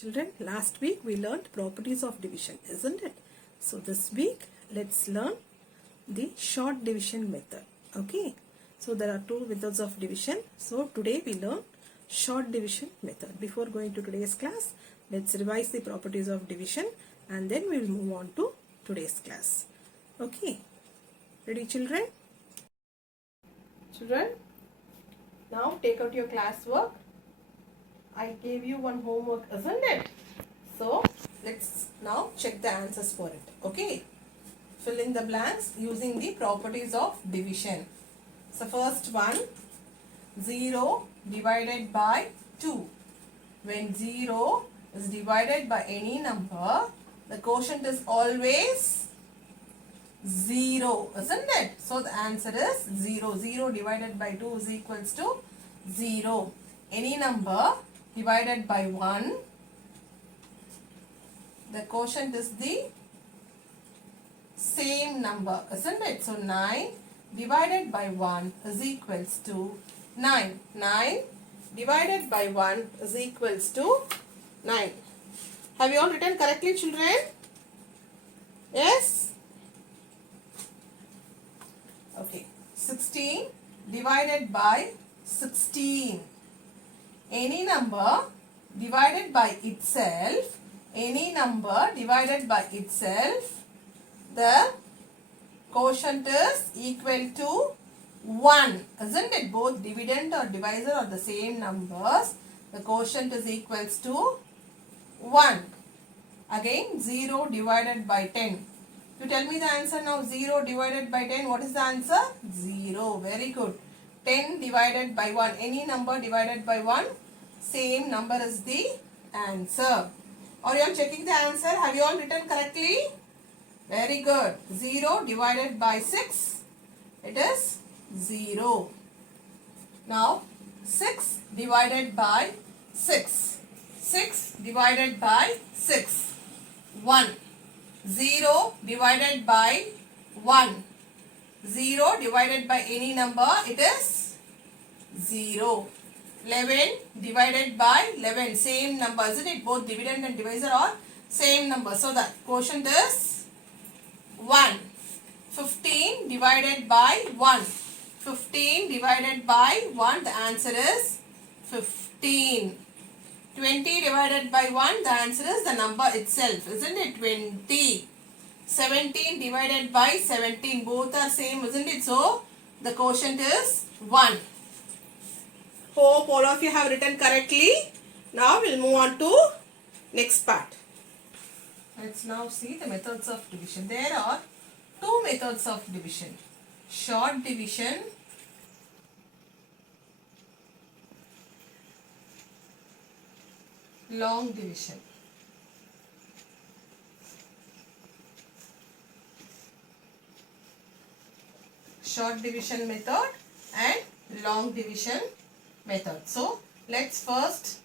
Children, last week we learned properties of division, isn't it? So this week let's learn the short division method. Okay. So there are two methods of division. So today we learn short division method. Before going to today's class, let's revise the properties of division and then we will move on to today's class. Okay. Ready, children? Children, now take out your classwork. I gave you one homework, isn't it? So let's now check the answers for it. Okay. Fill in the blanks using the properties of division. So first one, 0 divided by 2. When 0 is divided by any number, the quotient is always 0, isn't it? So the answer is 0. 0 divided by 2 is equals to 0. Any number divided by 1, the quotient is the same number, isn't it? So 9 divided by 1 is equals to 9. 9 divided by 1 is equals to 9. Have you all written correctly, children? Yes? Okay. 16 divided by 16. Any number divided by itself, the quotient is equal to 1, isn't it? Both dividend or divisor are the same numbers. The quotient is equals to 1. Again, 0 divided by 10. You tell me the answer now. 0 divided by 10. What is the answer? 0. Very good. 10 divided by 1. Any number divided by 1. Same number is the answer. Are you all checking the answer? Have you all written correctly? Very good. 0 divided by 6. It is 0. Now 6 divided by 6. 6 divided by 6. 1. 0 divided by 1. 0 divided by any number, it is 0. 11 divided by 11. Same number, isn't it? Both dividend and divisor are same number. So the quotient is 1. 15 divided by 1. 15 divided by 1. The answer is 15. 20 divided by 1. The answer is the number itself. Isn't it? 20. 17 divided by 17. Both are same, isn't it? So the quotient is 1. Hope all of you have written correctly. Now we'll move on to next part. Let's now see the methods of division. There are two methods of division. Short division long division. Short division method and long division method. So let's first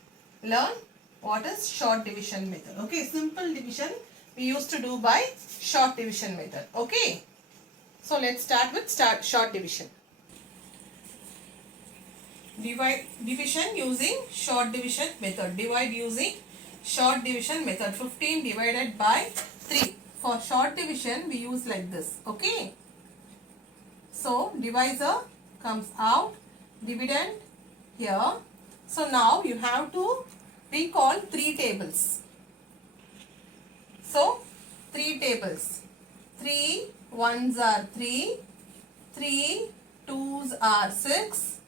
learn what is short division method. Okay, simple division we used to do by short division method. Okay, so let's start with short division. Division using short division method. Divide using short division method. 15 divided by 3. For short division we use like this. Okay, so divisor comes out, dividend here. So now you have to recall 3 tables. So 3 tables. 3 ones are 3, 3 twos are 6,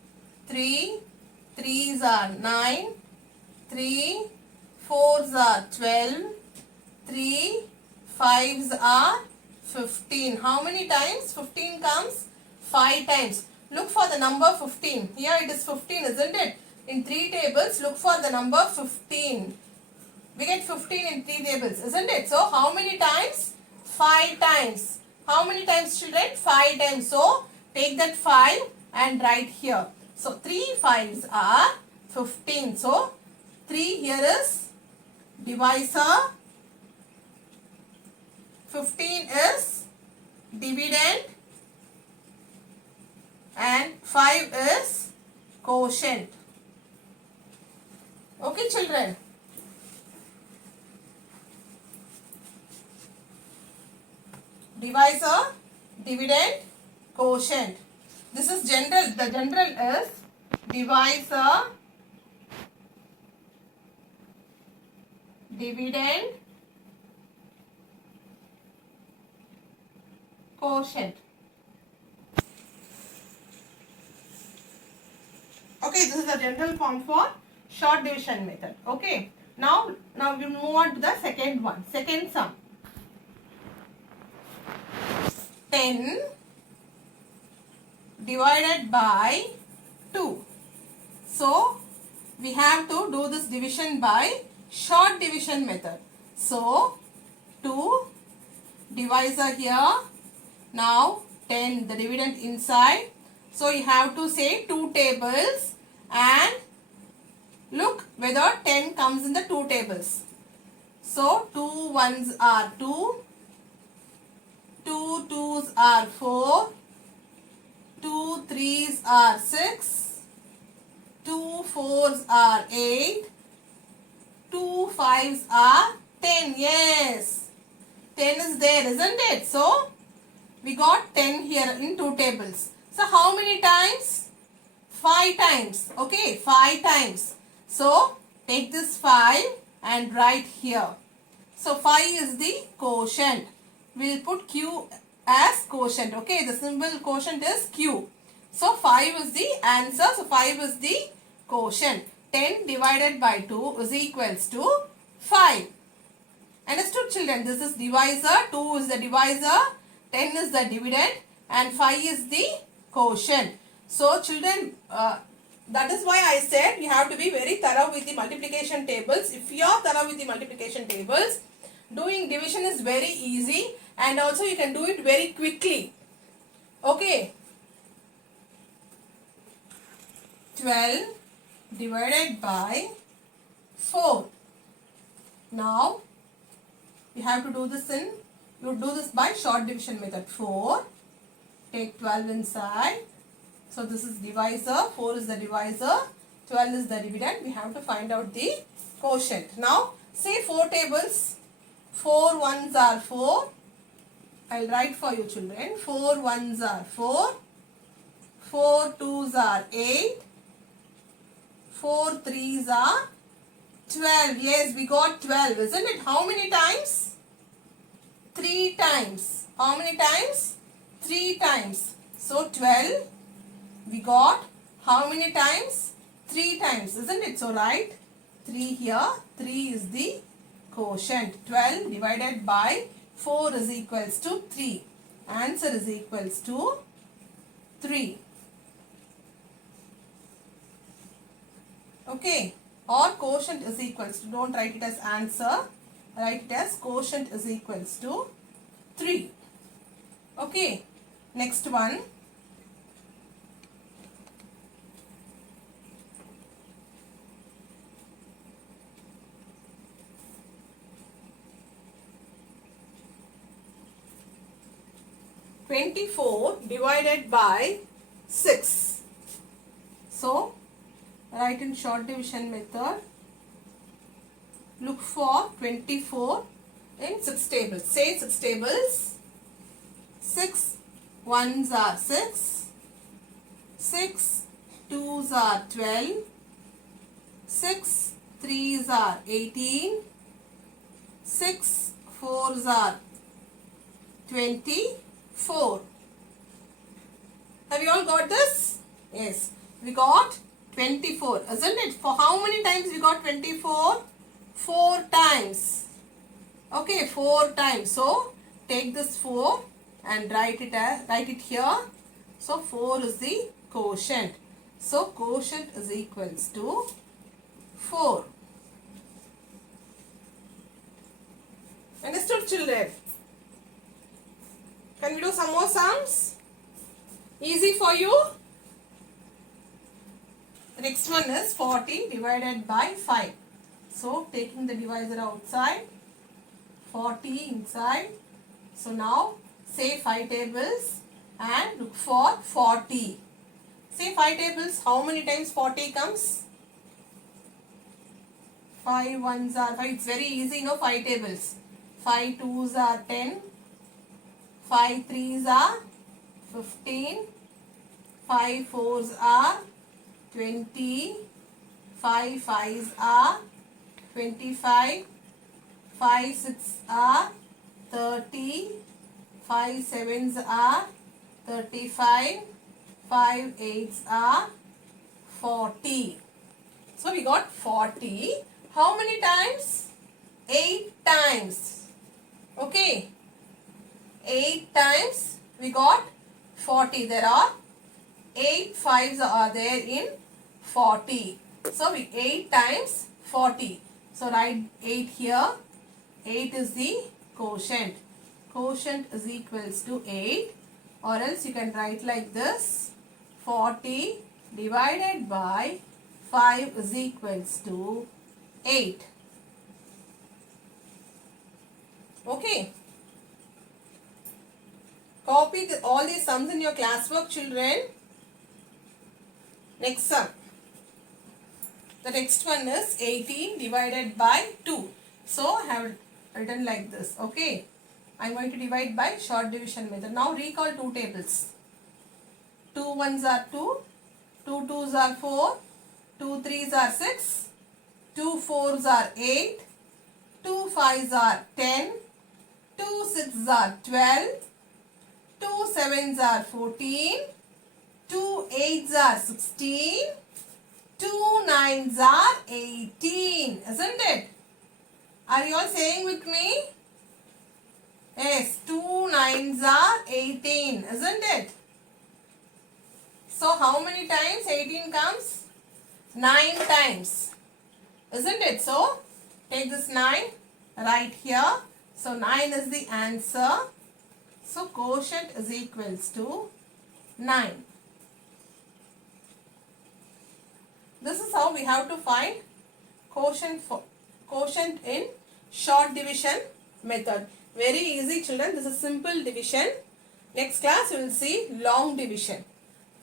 3 threes are 9, 3 fours are 12, 3 fives are 15. How many times 15 comes? 5 times. Look for the number 15. Here it is 15, isn't it? In 3 tables, look for the number 15. We get 15 in 3 tables, isn't it? So how many times? 5 times. How many times, children? 5 times. So take that 5 and write here. So 3 fives are 15. So 3 here is divisor. 15 is dividend. And 5 is quotient. Okay, children. divisor, dividend, quotient. This is general. The general is divisor, dividend, quotient. Okay, this is the general form for short division method. Okay. Now we move on to the second one. Second sum. 10 divided by 2. So we have to do this division by short division method. So 2 divisor here. Now 10 the dividend inside. So you have to say 2 tables and look whether 10 comes in the 2 tables. So 2 ones are 2, 2 twos are 4, 2 threes are 6, 2 fours are 8, 2 fives are 10. Yes, 10 is there, isn't it? So we got 10 here in 2 tables. So how many times? 5 times. Okay, 5 times. So take this 5 and write here. So 5 is the quotient. We will put Q as quotient. Okay, the symbol quotient is Q. So 5 is the answer. So 5 is the quotient. 10 divided by 2 is equals to 5. Understood, children? This is divisor. 2 is the divisor. 10 is the dividend. And 5 is the quotient. So children, that is why I said you have to be very thorough with the multiplication tables. If you are thorough with the multiplication tables, doing division is very easy and also you can do it very quickly. Okay. 12 divided by 4. Now, you have to do this by short division method. 4, take 12 inside. So this is divisor, 4 is the divisor, 12 is the dividend. We have to find out the quotient. Now, say 4 tables. 4 ones are 4. I will write for you, children. 4 ones are 4. 4 twos are 8. 4 threes are 12. Yes, we got 12, isn't it? How many times? 3 times. How many times? 3 times. So 12 we got how many times? 3 times, isn't it? So write 3 here. 3 is the quotient. 12 divided by 4 is equals to 3. Answer is equals to 3. Okay. Or quotient is equals to, don't write it as answer. Write it as quotient is equals to 3. Okay. Next one. (24) divided by 6. So, write in short division method. Look for 24 in 6 tables. Say 6 tables. 6 ones are 6. 6 twos are 12. 6 threes are 18. 6 fours are 24. Have you all got this? Yes. We got 24, isn't it? For how many times we got 24? 4 times. Okay, 4 times. So, take this 4 and write it here. So, 4 is the quotient. So, quotient is equals to 4. Understood, children? Can we do some more sums? Easy for you? The next one is 40 divided by 5. So, taking the divisor outside, 40 inside. So, now say 5 tables and look for 40. Say 5 tables, how many times 40 comes? 5 ones are 5. It's very easy, 5 tables. 5 twos are 10. 5 threes are 15, 5 fours are 20, 5 fives are 25, 5 six are 30, 5 sevens are 35, 5 eights are 40. So we got 40. How many times? 8 times. Okay. 8 times we got 40. There are 8 fives are there in 40. So we 8 times 40. So write 8 here. 8 is the quotient. Quotient is equals to 8, or else you can write like this. 40 divided by 5 is equals to 8. Okay. Copy all these sums in your classwork, children. Next sum. The next one is 18 divided by 2. So I have written like this. Okay. I am going to divide by short division method. Now recall two tables. 2 ones are 2, 2 twos are 4, 2 threes are 6, 2 fours are 8, 2 fives are 10, 2 sixes are 12, 2 sevens are 14, 2 eights are 16, 2 nines are 18. Isn't it? Are you all saying with me? Yes, 2 nines are 18. Isn't it? So how many times 18 comes? 9 times. Isn't it? So take this 9 right here. So 9 is the answer. So quotient is equals to 9. This is how we have to find quotient in short division method. Very easy, children. This is simple division. Next class you will see long division.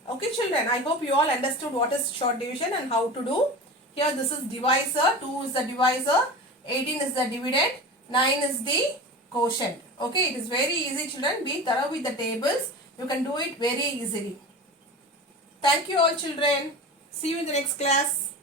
Okay, children, I hope you all understood what is short division and how to do. Here this is divisor, 2 is the divisor, 18 is the dividend, 9 is the quotient. Okay, it is very easy, children. Be thorough with the tables. You can do it very easily. Thank you all, children. See you in the next class.